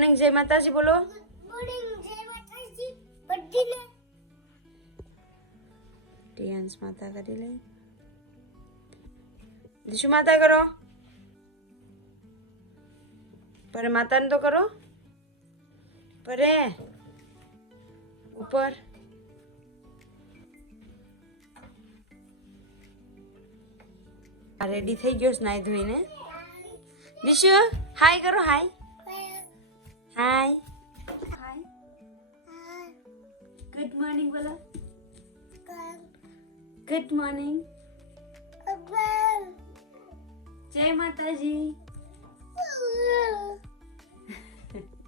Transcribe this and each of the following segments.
Morning જય માતાજી બોલો ટિયાન્સ માતા કરી લઈ દિશુ માતા કરો પરે માતાને તો કરો પરે ઉપર રેડી થઈ ગયો છે નાઈ ધોઈને દિશુ હાય કરો hi hi hi good morning બોલો ગુડ મોર્નિંગ જય માતાજી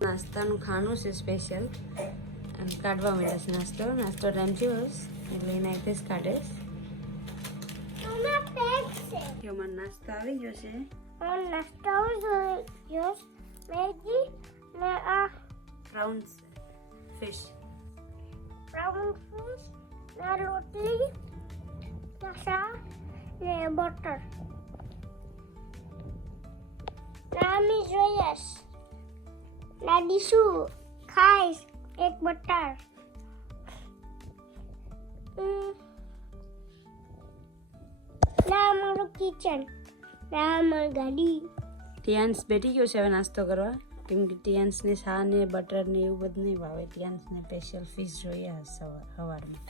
નાસ્તાનું ખાણું છે સ્પેશિયલ અને કાઢવા મળ્યા છે નાસ્તો નાસ્તો ટાઈમ છે બસ એટલે એના એક જ કાઢીશ નાસ્તો આવી ગયો છે મેગી ને આ પ્રાઉન્સ ફિશ બ્રાઉન ફિશ ને રોટલી ને ચા ને બટર નામી જોઈશ દાદી શું ખાઈશ એક બટર હમ. ના અમારું કિચન ના અમારી ગાડી ટિયાન્સ બેઠી ગયો છે હવે નાસ્તો કરવા કેમ કે ટિયાન્સને શા ને બટર ને એવું બધું નહીં ભાવે. ટિયાન્સને સ્પેશિયલ ફિશ જોઈએ સવાર સવારમાં.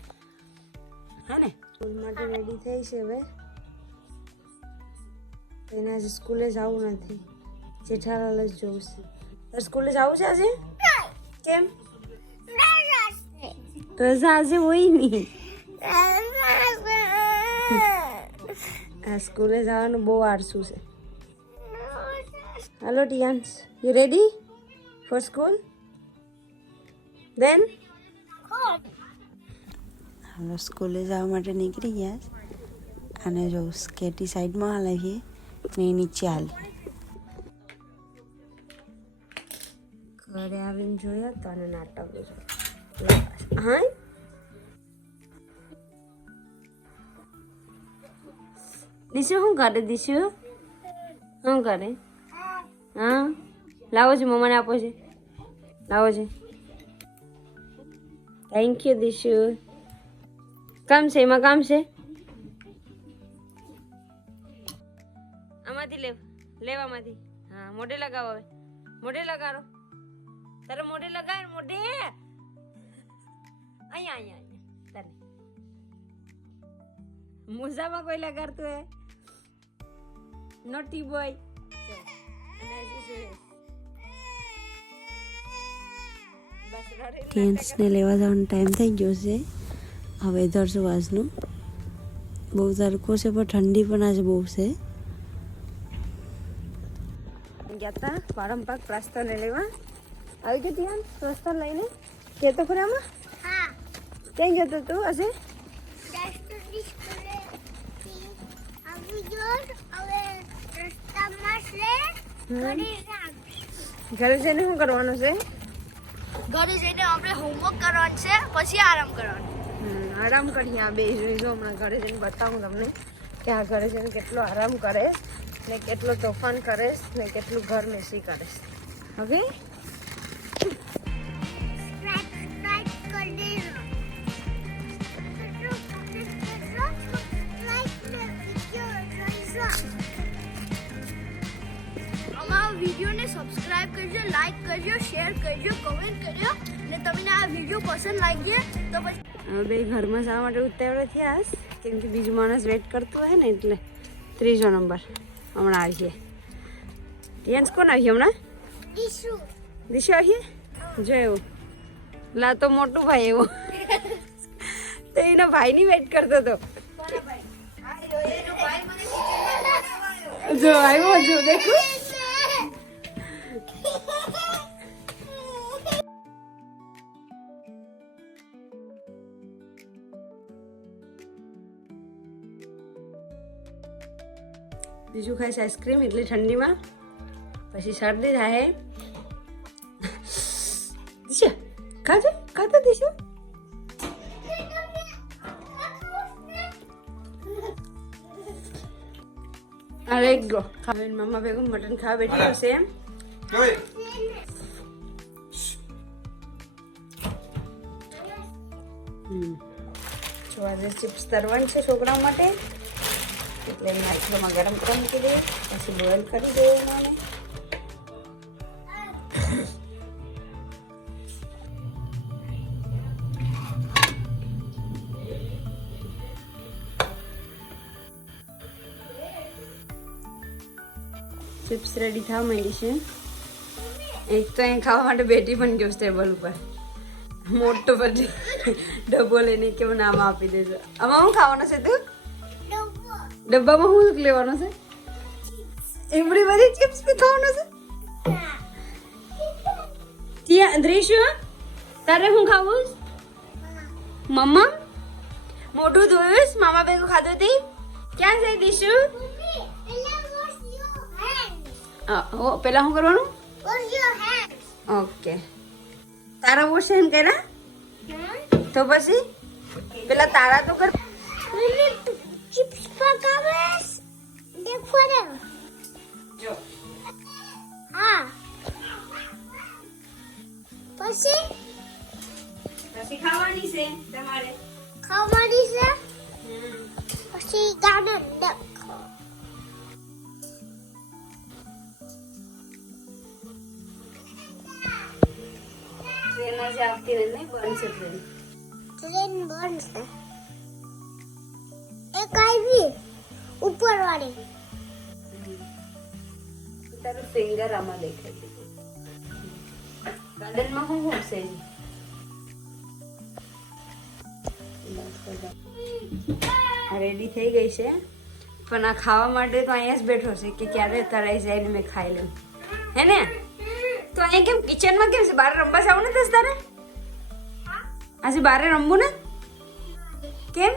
હા ને સ્કૂલ માટે રેડી થઈ છે હવે. એને આજે સ્કૂલે જવું નથી. જેઠાલાલ જ જોઉં છે. તારે સ્કૂલે જવું છે આજે? કેમ? તો રજા આજે હોય નહીં. આ સ્કૂલે જવાનું બહુ આરસું છે. Hello, Tians. You ready for school? Then? હાલો સ્કૂલે જવા માટે નીકળી ગયા છે. અને જો સ્કેટી સાઈડમાં હાલે છે ને એ નીચે હાલે ઘરે આવીને જોયા તો અને નાટક જોયું હા દિશુ શું કરે દિશુ શું કરે હા લાવો છે મમ્માને આપો છે લાવો છે થેન્ક યુ દિશુ કામ છે એમાં કામ છે આમાંથી લેવ લેવામાંથી હા મોઢે લગાવો હવે મોઢે લગાડો તારે મોઢે લગાડ મોઢે અહીંયા અહીંયા અહીંયા તારે મોજામાં કોઈ લગાડતું હે નોટી બોય ટેન્ટ્સને લેવા જવાનો ટાઈમ થઈ ગયો છે. હવે છે આજનું. બહુ તડકો છે પણ ઠંડી પણ આજે બહુ છે. ગયા હતા પારંપરિક પ્રસ્થાને લેવા. આવી ગયો ધ્યાન પ્રસ્થાન લઈને? કે તો ખરા આમાં ક્યાં ગયો તો તું આજે? રસ્તામાં છે. ઘરે જઈને શું કરવાનું છે? ઘરે જઈને આપણે હોમવર્ક કરવાનું છે પછી આરામ કરવાનો. આરામ કરીએ આ બે. જોઈજો હમણાં ઘરે જઈને બતાવું તમને કે આ ઘરે જઈને કેટલો આરામ કરે ને કેટલો તોફાન કરે ને કેટલું ઘર મેસી કરે. ઓકે કરજો લાઈક કરજો શેર કરજો કમેન્ટ કરજો ને તમને આ વીડિયો પસંદ લાગીએ તો પછી બે ઘરમાં જવા માટે ઉતાવળ થયા. કેમ કે બીજું માણસ વેટ કરતું હોય ને એટલે ત્રીજો નંબર હમણાં આવીએ. રિયાન્સ કોણ આવ્યું હમણાં? દિશુ દિશુ આવીએ જો એવું. લા તો મોટું ભાઈ એવો. તો એના ભાઈની વેટ કરતો હતો જો આવ્યો જો દેખો. જીજુ ખાય છે આઈસ્ક્રીમ એટલી ઠંડીમાં પછી શરદી થાય દિશા ખાજે ખાતા દિશા અરે ગો ખાવીને મમ્મા ભેગું મટન ખાવા બેઠી હશે એમ જો આજે ચિપ્સ તરવાની છે છોકરાઓ માટે એટલે આટલામાં ગરમ કરવા મૂકી દઈએ પછી બોઇલ કરી દઈએ એમાં ચિપ્સ રેડી થવા માંડી છે. એક તો અહીં ખાવા માટે બેઠી પણ ગયો ટેબલ ઉપર. મોટો પછી ડબ્બો લઈને કેવું નામ આપી દેજો. આમાં હું ખાવાનું છે તું? ડબ્બામાં શું લેવાનું છે એવડી બધી ચિપ્સ બી ખાવાનું છે ત્યાં દ્રિશુ તારે શું ખાવું? મમ્મા મોઢું ધોયું મામા ભેગું ખાધું હતી ક્યાં છે દિશુ હા, હો પેલા શું કરવાનું ઓકે તારા વોશ એમ કે ના તો પછી પેલા તારા તો કર ચિપ્સ પકાવેશ દેખો રે જો હા પછી પછી ખાવાની છે તમારે ખાવાની છે પછી ગાના દેખો ટ્રેન આજે આવતી રહે નહીં બંધ છે ટ્રેન ટ્રેન બંધ છે એક આવી ઉપર વાળી તારું ફિંગર આમાં દેખાય છે ગાર્ડનમાં શું શું છે રેડી થઈ ગઈ છે પણ આ ખાવા માટે તો અહીંયા જ બેઠો છે કે ક્યારે તરાઈ જાય ને મેં ખાઈ લઉં હે ને તો અહીંયા કેમ કિચનમાં કેમ છે બહાર રમવા જવું નથી તારે આજે બહાર રમવું ને કેમ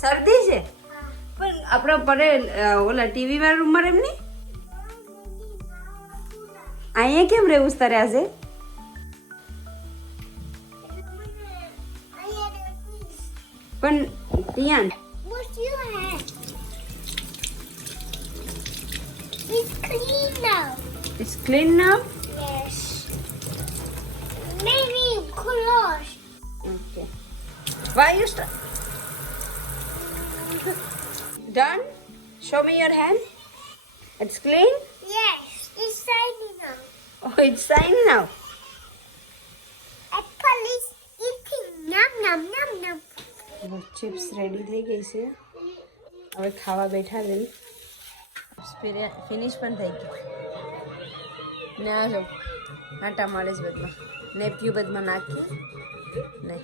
શરદી છે પણ આપણા પરે અ, ઓલા ટીવી વાળા રૂમમાં રેમ નહીં અહીંયા કેમ રહેવું છે તારે આજે પણ ત્યાં What's your hand? It's clean now. It's clean now Yes. Maybe close. Okay why you Done show me your hand it's clean Yes, it's shiny now. Oh it's shine now Apple is eating. Nom nom nom nom. Chips ready થઈ ગઈ છે હવે ખાવા બેઠા છે finish પણ થઈ ગઈ ને આ જો આટા મારે જ બધામાં નેપ્યુ બધામાં નાખી ને